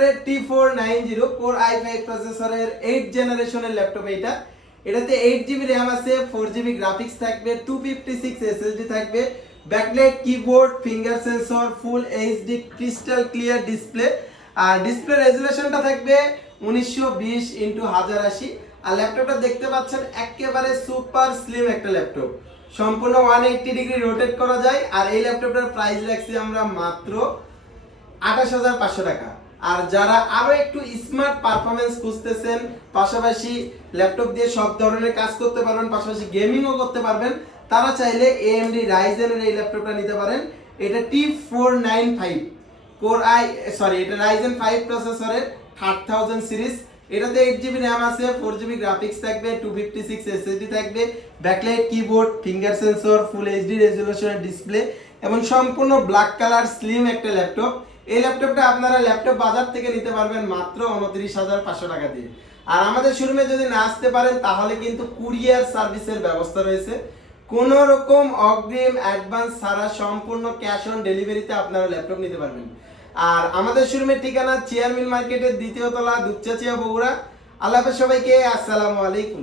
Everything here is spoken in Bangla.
সহকারে T490 কোর i5 প্রসেসরের 8 জেনারেশনের ল্যাপটপ এটাতে 8GB RAM আছে, 4GB গ্রাফিক্স থাকবে, 256 SSD থাকবে, backlight keyboard, finger sensor, full HD crystal clear display, আর ডিসপ্লে রেজোলিউশনটা থাকবে 1920x1080। আর ল্যাপটপটা দেখতে পাচ্ছেন একেবারে সুপার স্লিম একটা ল্যাপটপ, সম্পূর্ণ 180 ডিগ্রি রোটেট করা যায়। আর এই ল্যাপটপটার প্রাইস রাখছি আমরা মাত্র 28,500 টাকা। আর যারা আরো একটু স্মার্ট পারফরম্যান্স খুঁজতেছেন, পাশাপাশি ল্যাপটপ দিয়ে সব ধরনের কাজ করতে পারবেন, পাশাপাশি গেমিংও করতে পারবেন, তারা চাইলে AMD রাইজেনের এই ল্যাপটপটা নিতে পারেন। এটা T495 এটা রাইজেন 5 প্রসেসরের 3000 সিরিজ। এটাতে 8GB RAM আছে, 4GB গ্রাফিক্স থাকবে, 256 SSD থাকবে, backlight keyboard, finger sensor, full HD রেজোলিউশনের ডিসপ্লে এবং সম্পূর্ণ ব্ল্যাক কালার স্লিম একটা ল্যাপটপ। এই ল্যাপটপটা আপনারা ল্যাপটপ বাজার থেকে নিতে পারবেন মাত্র 29,500 টাকা দিয়ে। আর আমাদের শোরুমে যদি না আসতে পারেন তাহলে কিন্তু কুরিয়ার সার্ভিসের ব্যবস্থা রয়েছে, কোনো রকম অগ্রিম অ্যাডভান্স ছাড়া সম্পূর্ণ ক্যাশ অন ডেলিভারিতে আপনারা ল্যাপটপ নিতে পারবেন। আর আমাদের শোরুমের ঠিকানা চেয়ারমিল মার্কেটের দ্বিতীয় তলা, দুপচাচিয়া, বগুড়া। আল্লাহ হাফেজ সবাইকে, আসসালামু আলাইকুম।